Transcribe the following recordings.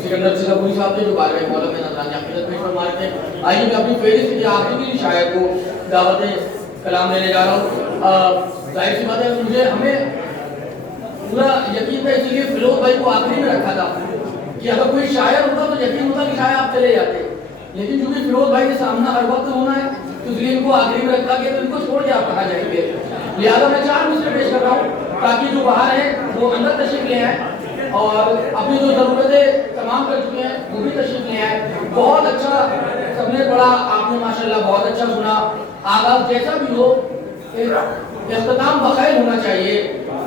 सिकंदर सिलापुरी साहब थे जो बारहवें मौलवी में नजरानी अकीदत पेश फरमा रहे थे। आइए मैं अपनी फेहरिस्त की आखिरी शायर को दावत कलाम देने जा रहा हूँ। जाहिर सी बात है मुझे हमें पूरा यकीन था, इसलिए फिरोज भाई को आखिरी में रखा था कि अगर कोई शायर होता तो यकीन होता कि शायद आप चले जाते, लेकिन क्योंकि फिरोज भाई के सामना हर वक्त होना है तो इसलिए इनको आखिरी में रखा गया, तो इनको छोड़ के आप कहाँ जाएंगे। लिहाजा मैं 4 मिसरे पेश कर रहा हूँ ताकि जो बाहर है वो अंदर तशरीफ ले आए और अपनी जो जरूरतें तमाम कर चुके हैं वो भी तशरीफ ले आए। बहुत अच्छा सबने पढ़ा, आपने माशाल्लाह बहुत अच्छा सुना। आगाज जैसा भी हो इख्तिताम बखैर होना चाहिए।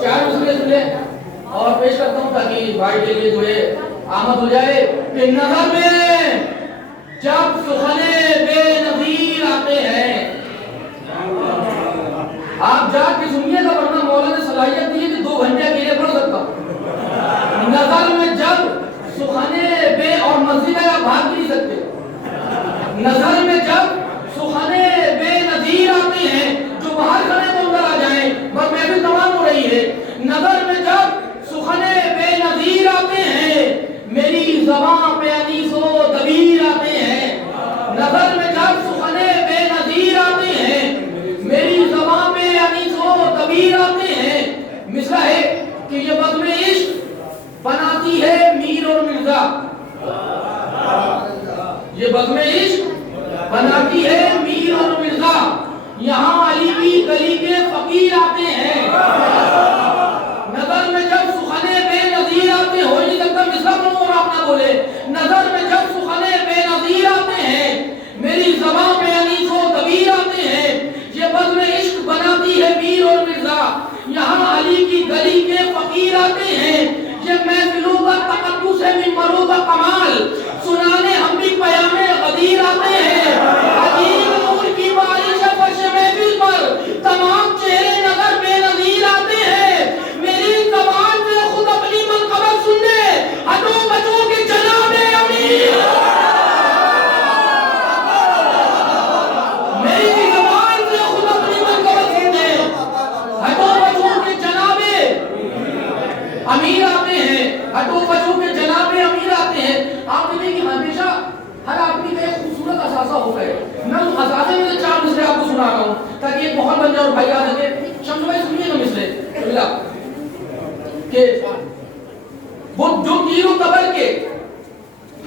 4 मिसरे सुने और पेश करता हूँ ताकि भाई के लिए जो है आमद हो जाए। कि नजर में जब सुखने बेनज़ीर आते हैं, आप जाके सुनिएगा वरना मौला ने सलाहियत दी है कि 2 घंटे अकेले पढ़ सकता हूं। नजर में जब सुखने बे और मस्जिद है आप भाग नहीं सकते। नजर में जब सुखने बेनज़ीर आते हैं, जो बाहर खड़े वो अंदर आ जाएं, बस महफिल तमाम हो रही है। नजर में जब सुखने बेनज़ीर आते हैं, मेरी ज़बां पे अनीसो दबीर आते हैं। नजर में जब सुखने बेनज़ीर आते हैं, मेरी ज़बां पे अनीसो दबीर आते हैं। मिसरा है कि ये बज़्म इश्क बनाती है मीर और मिर्जा, ये बज़्म इश्क बनाती है मीर और मिर्जा। यहाँ अली की गली के फकीर आते हैं। नजर में जब सुखने बेनज़ीर आते हो नहीं सकता मिसरा को और आप ना बोले। नजर में जब सुखने बेनज़ीर आते हैं, मेरी ज़बां पे अनीसो दबीर आते हैं। ये बज़्म इश्क बनाती है मीर और मिर्जा, यहाँ अली की गली के फकीर आते हैं। ये महफिलों का तक़द्दुस है मिंबरों का कमाल, सुनाने हम भी पयामे गदीर आते हैं। अजीब नूर की बारिश है फर्श महफिल पर, तमाम चेहरे नजर बेनज़ीर आते हैं। मेरी ज़बान से खुद अपनी मनक़बत सुनने हटो बचो के जनाबे अमीर, मेरी ज़बान से खुद अपनी मनक़बत सुनने हटो बचो के जनाबे अमीर आते हैं। हटो बचो के जनाबे अमीर आते हैं। आप देखिए कि हमेशा हर आदमी का एक खूबसूरत असासा होता है। मैं उस असासे में से 4 मिसरे आपको सुना रहा हूँ ताकि एक बहुत बन जाए और भाई याद रखे। शम्स भाई सुनिए ना मिसरे कि वो जो तीर तबर के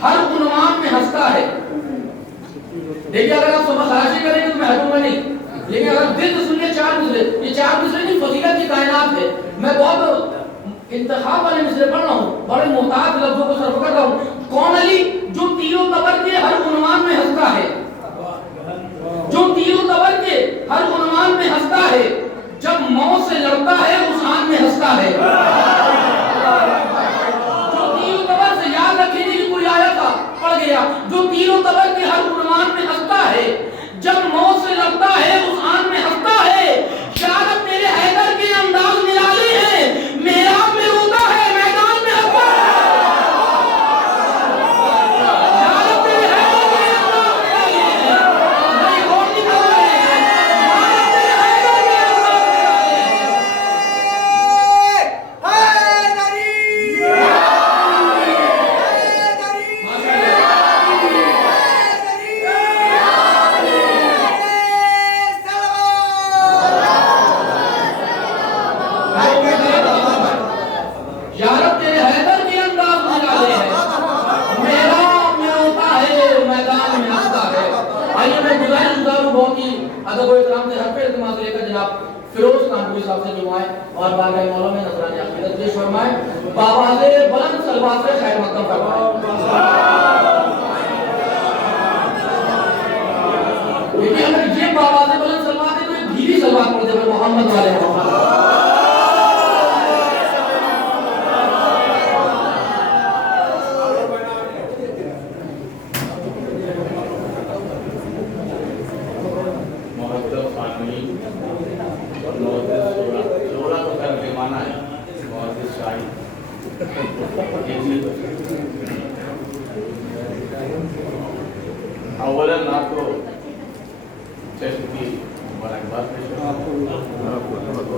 हर उन्वान में हंसता है। देखिए अगर आप सुबह खराशी करेंगे तो मैं हटूंगा नहीं, लेकिन अगर दिल से सुनिए 4 मिसरे, ये 4 मिसरे नहीं फजीलत की कायनात है। मैं बहुत इंतखाब वाले मिसरे पढ़ रहा हूँ, बड़े मोहताज लफ्जों को सर्फ कर रहा हूँ। कौन अली जो तीरों तबर के हर उन्वान में हंसता है, जो तीरों तबर के हर उन्वान में हंसता है, जब मौत से लड़ता है उस आन में हंसता है। जो तीरों तबर से याद रखेंगे कि कोई आया था पढ़ गया, जो तीरों तबर के हर उन्वान में हंसता है, जब मौत से लड़ता है उस आन में हंसता है। शायद तेरे हैदर के अंदाज निराले हैं, मेरा में रोता है मैदान में हंसता है। शायद तेरे हैदर के अंदाज निराले हैं, नहीं और निकल रहे हैं। शायद तेरे हैदर के अंदाज निराले फिरोज कानपुरी साहब से जो आए और बारगाह मौला में नजरानी अकीदत पेश फरमाए। बावाज़े बुलंद सलवात से खैर मक़दम फरमाए। देखिए अगर ये बावाज़े बुलंद सलवात है तो एक धीमी सलवात पढ़ते हैं मोहम्मद वाले अवलन आपको चेस्ट की मुबारकबाद पेश करता हूं।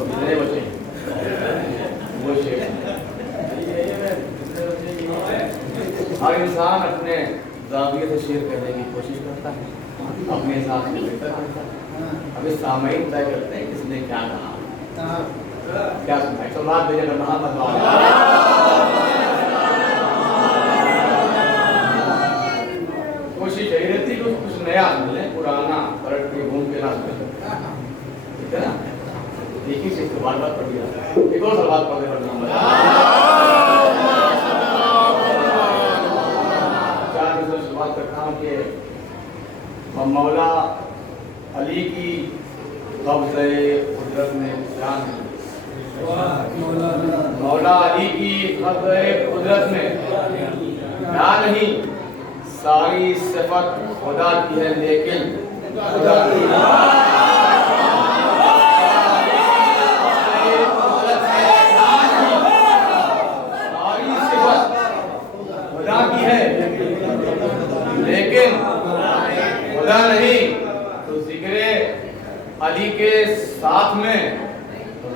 कितने बच्चे वो शेख हर इंसान अपने जाविये से शेर करने की कोशिश करता है, अपने हिसाब से बेहतर करता है। अभी सामयिक तय करते हैं किसने क्या कहा, क्या सुना। एक बात भेजे मोहम्मद कोशिश यही रहती कि कुछ नया मिले, पुराना पलट के घूम के ना मिले, ठीक है ना। एक ही चीज को बार बार पढ़ दिया। एक और सवाल पढ़ने पर नाम शुरुआत करता हूँ कि मौला अली की क़ब्ज़-ए-क़ुदरत में क्या नहीं, मौला अली की क़ब्ज़-ए-क़ुदरत में क्या नहीं, सारी सिफत खुदा की है लेकिन खुदा की लेकिन खुदा नहीं। तो जिक्र अली के साथ में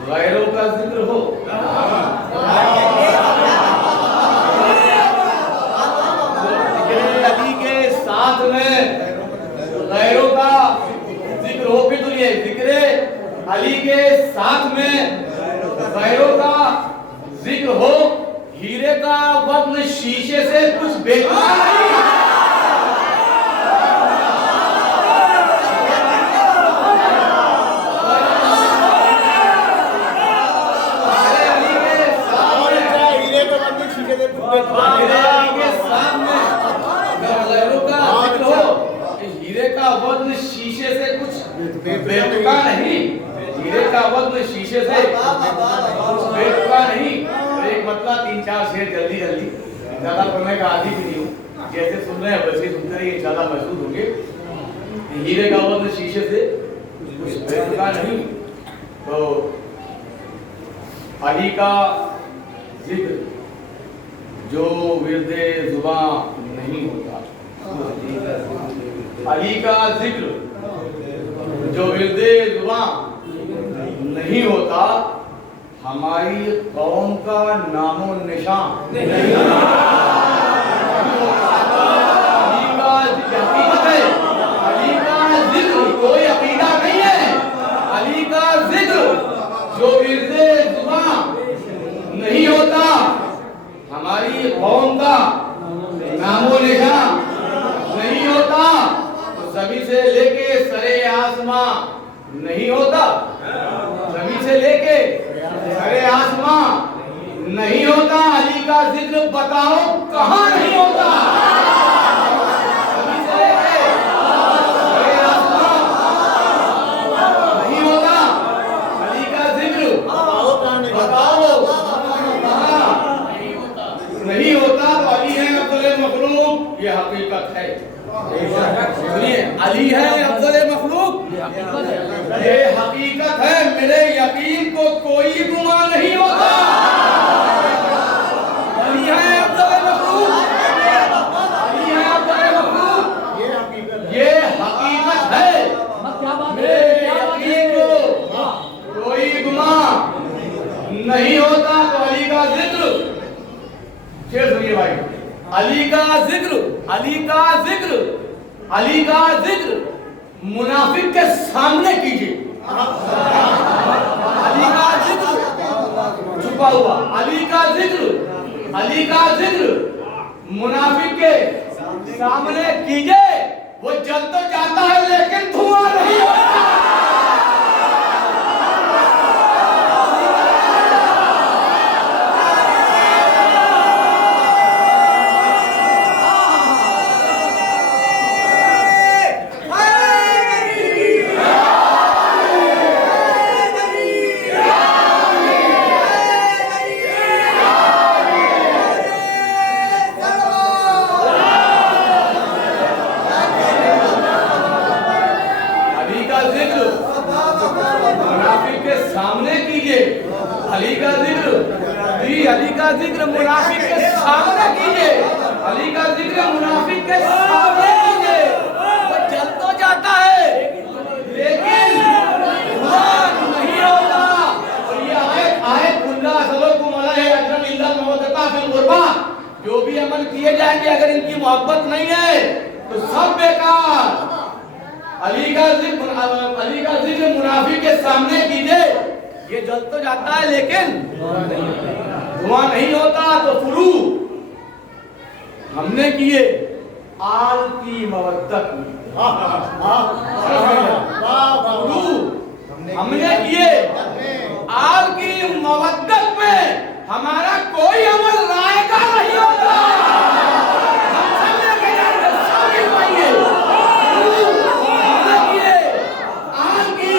गैरों का जिक्र हो, जिक्र अली के साथ में गैरों का जिक्र हो, फिर तो ये जिक्र अली के साथ में गैरों का जिक्र हो, हीरे का वज़्न शीशे से कुछ बेकार नहीं। हीरे का वज़्न शीशे से कुछ बेतुका नहीं, हीरे का वज़्न शीशे से बेतुका नहीं। एक मतलब 3-4 शेर जल्दी जल्दी, ज्यादा पढ़ने का आदी भी नहीं हूँ, जैसे सुन रहे हैं वैसे सुनते रहिए, इंशाल्लाह महसूस होंगे। हीरे का वज़्न शीशे से कुछ बेतुका नहीं। तो अली का जिक्र जो विर्दे जुबान नहीं होता, अली का जिक्र जो विर्दे जुबान नहीं होता, हमारी कौम का नामो निशान नहीं होता। अली का हकीकत है, अली का जिक्र कोई अकीदा नहीं है। अली का जिक्र जो विर्दे जुबान नहीं होता, हमारी कौम का नामो निशान नहीं होता। तो सभी से लेके सरे आसमां नहीं होता, सभी से लेके सरे आसमां नहीं होता। अली का जिक्र बताओ कहां नहीं होता, सभी से लेके सरे आसमां नहीं होता। अली का जिक्र बताओ नहीं होता। तो अली है अफ़ज़ल मखलूक, ये हकीकत है। सुनिए, अली है अफ़ज़ल मखलूक, ये हकीकत है। मेरे यकीन को कोई गुमान नहीं होता। अली है अफ़ज़ल मखलूक, अली है अफ़ज़ल मखलूक, ये हकीकत है। मेरे यकीन को कोई गुमान नहीं होता। तो अली का जिक्र, शेर सुनिए भाई, अली का जिक्र, अली का जिक्र, अली का जिक्र मुनाफिक के सामने कीजिए। अली का जिक्र छुपा हुआ, अली का जिक्र, अली का जिक्र मुनाफिक के सामने कीजिए। वो जल तो जाता है लेकिन धुआं नहीं होता। अली का जिक्र, अली का जिक्र मुनाफिक के सामने कीजिए। अली का जिक्र मुनाफिक के सामने कीजिए। वो जल तो जाता है लेकिन धुआं नहीं होता। और ये आयत कुल्ला सलोकुम अलैहि अजरन इल्ला मवद्दता फिल गुरबा, जो भी अमल किए जाएंगे अगर इनकी मोहब्बत नहीं है तो सब बेकार। अली का जिक्र मुनाफिक के सामने कीजिए, ये जल तो जाता है लेकिन धुआं नहीं होता। तो शुरू हमने किए आल की मवद्दत में, हमने किए आल की मवद्दत में, हमारा कोई अमल लायका नहीं होता। हम सब लेके जाएंगे, सब ही पाएंगे। हमने किए आल की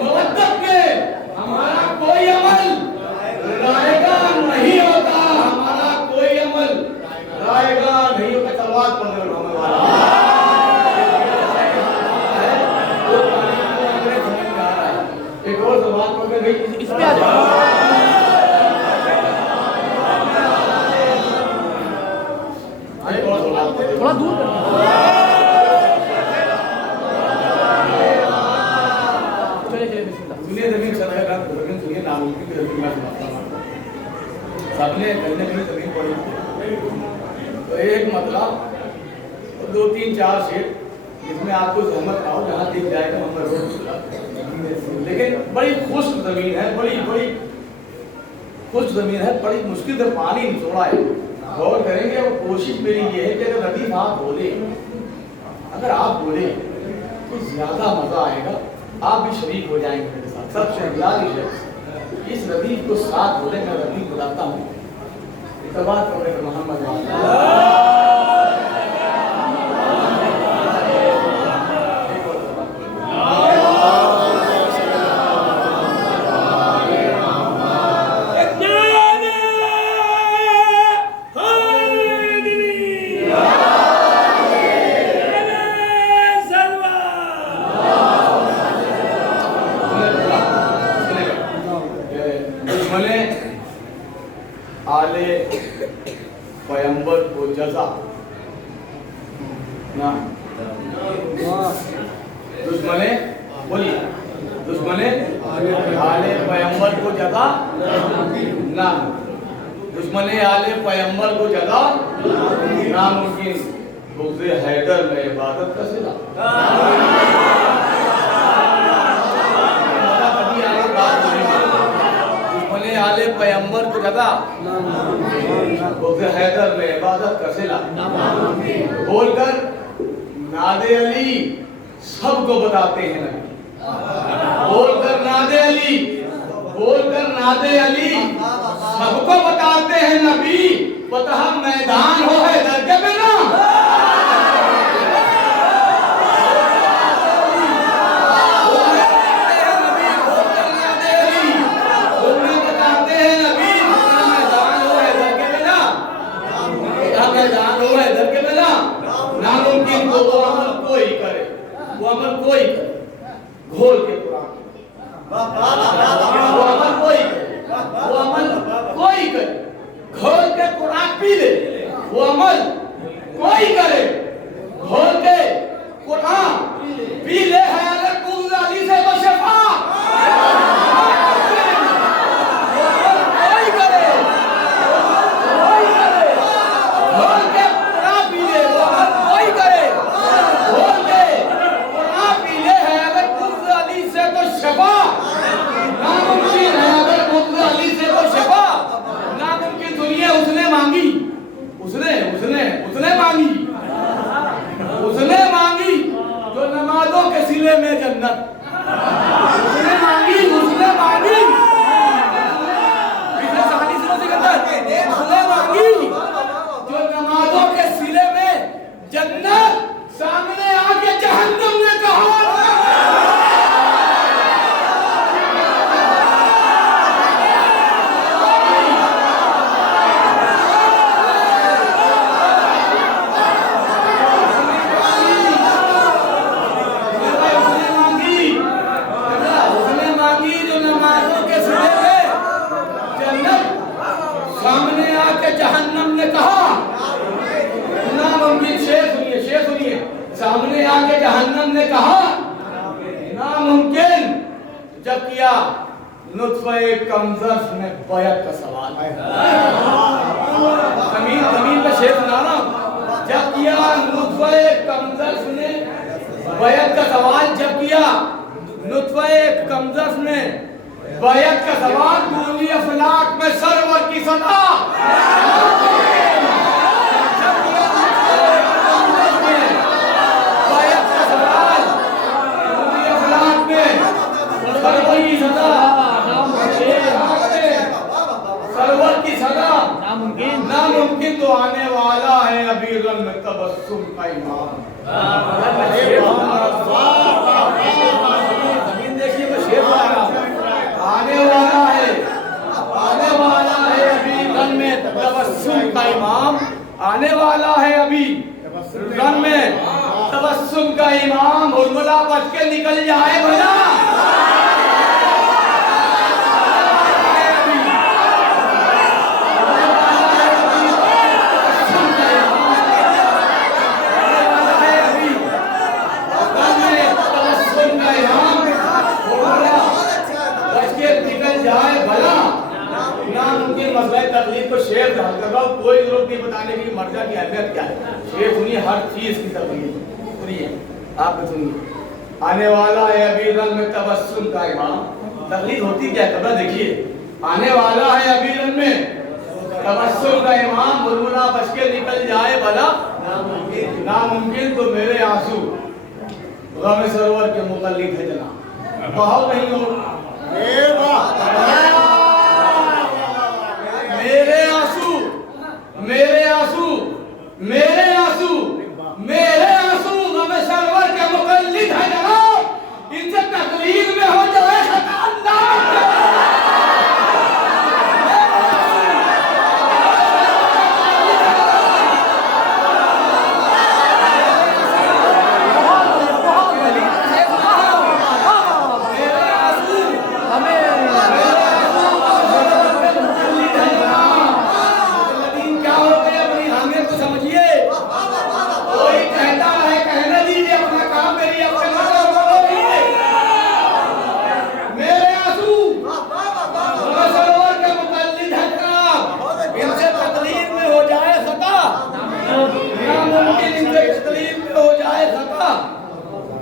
मवद्दत में, हमारा कोई अमल लायका नहीं होता, हमारा कोई अमल लायका नहीं होता। तलवार पकड़ लो हमें वाला एक और सवाल पकड़ गई, इस पे आ जाओ। थोड़ा दूर सुनिए, जमीन सत्याग्रह जमीन सुनिए, नामुमकिन की जमीन मैं सुनाता हूँ। सबने कहीं ना कहीं जमीन पड़ी, तो एक मतलब 2 3 4 शेर जिसमें आपको सहमत ना हो, जहाँ दिख जाएगा हम रोड, लेकिन बड़ी खुश्क जमीन है, बड़ी खुश्क जमीन है, बड़ी मुश्किल से पानी निचोड़ा है। गौर करेंगे और कोशिश मेरी ये है कि अगर रदीफ आप बोले, अगर आप बोले तो ज्यादा मजा आएगा, आप भी शरीक हो जाएंगे मेरे साथ। सबसे गुजारिश है इस रदीफ को साथ बोले, मैं रदीफ बुलाता हूँ, इतबार करें मोहम्मद। आले पैगंबर को जजा ना, दुश्मने बोलिए, दुश्मने आले पैगंबर को जजा ना, दुश्मने आले पैगंबर को जजा नामुमकिन, बुग़्ज़े हैदर में इबादत का सिला। दुश्मने आले पैगंबर को जजा बुग़्ज़े हैदर में इबादत का सिला। बोलकर नादे अली सबको बताते हैं नबी, बोलकर नादे अली, बोलकर नादे अली सबको बताते हैं नबी, पता मैदान हो है दरके में ना। नामुमकिन को वो अमल कोई करे, वो अमल कोई करे, घोल के कुरान, वो अमल कोई करे, वो अमल कोई करे, घोल के कुरान पी ले, वो अमल कोई करे, घोल के कुरान पी ले, है अगर बुग़्ज़ अली से बशफा, उसने मांगी जो नमाजों के सिले में जन्नत, उसने मांगी, उसने मांगी, उसने मांगी जो नमाजों के सिले में जन्नत, सामने आके जहन्नम ने कहा सामने आके जहन्नम ने कहा नामुमकिन, जब किया नुत्फ़े कमज़र में बैत का सवाल है। जमीन पे शेर सुना रहा हूं। जब किया नुत्फे कमजस ने बैत का सवाल, जब किया नुत्फे कमजस ने बैत का सवाल, दूनी अफलाक में सरवर की सदा। बैत का सवाल, दूनी अफलाक में सरवर की सदा, सरवर की सदा नामुमकिन तो आने वाला है अभी रन में तबस्सुम का इमाम। जमीन देखिए मैं शेर बता रहा हूं। आने वाला है अभी रन में तबस्सुम का इमाम, आने वाला है अभी रन में तबस्सुम का इमाम। उर्मिला बच के निकल जाए भला, तकलीफ को शेर हल कर रहा हूं। कोई जरूरत नहीं बताने की मर्जा की अहमियत क्या है। शेर सुनिए, हर चीज की तकलीफ सुनिए, आप सुनिए। आने वाला है अभी रन में तबस्सुम का इमाम। तकलीफ होती क्या है, देखिए। आने वाला है अभी रन में तबस्सुम का इमाम, मुलमुला बच के निकल जाए भला, नामुमकिन तो मेरे आंसू गम सरोवर के मुकल्लिद है जना, बहाव नहीं हो। मेरे आंसू मेरे आंसू मेरे आंसू मेरे आंसू गम सरवर के मुकल्लिद है जनाब, इनसे तकलीफ में हो जाए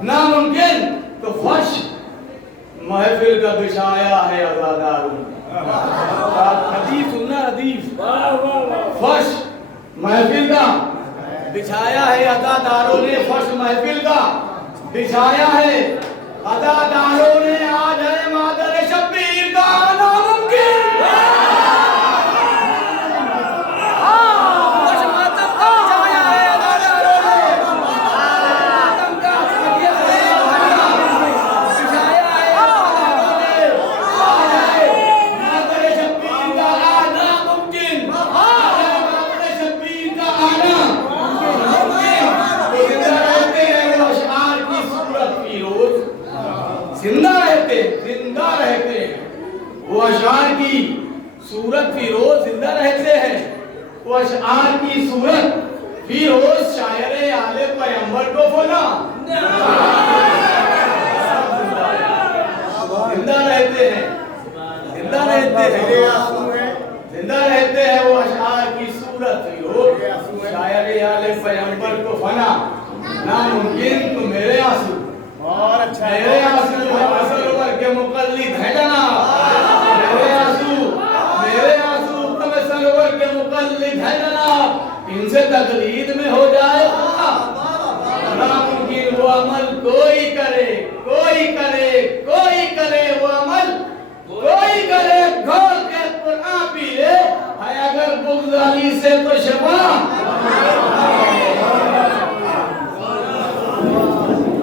नामुमकिन तो फर्श महफिल का बिछाया है अज़ादारों। हदीस सुनना, हदीस। फर्श महफिल का बिछाया है अज़ादारों ने, फर्श महफिल का बिछाया है अज़ादारों ने। आज है मादर शब्बीर का नामुमकिन, जिंदा रहते वो अशार की सूरत फिरोज, जिंदा रहते हैं वो अशार की सूरत फिरोज। शायरे आले पैगंबर को बोला जिंदा रहते हैं, जिंदा रहते हैं, जिंदा रहते हैं वो अशार की सूरत फिरोज। शायरे आले पैगंबर को फना, नामुमकिन तो मेरे आंसू और अच्छा मेरे आंसू सरोवर के मुकल्लिद है जनाब। मेरे आंसू तब सरोवर के मुकल्लिद है जनाब, इनसे तकलीद में हो जाए नामुमकिन वो अमल कोई करे, कोई करे, कोई करे वो अमल, कोई करे। घोल के कुरान पी ले है अगर बुग़्ज़ अली से तो शफा।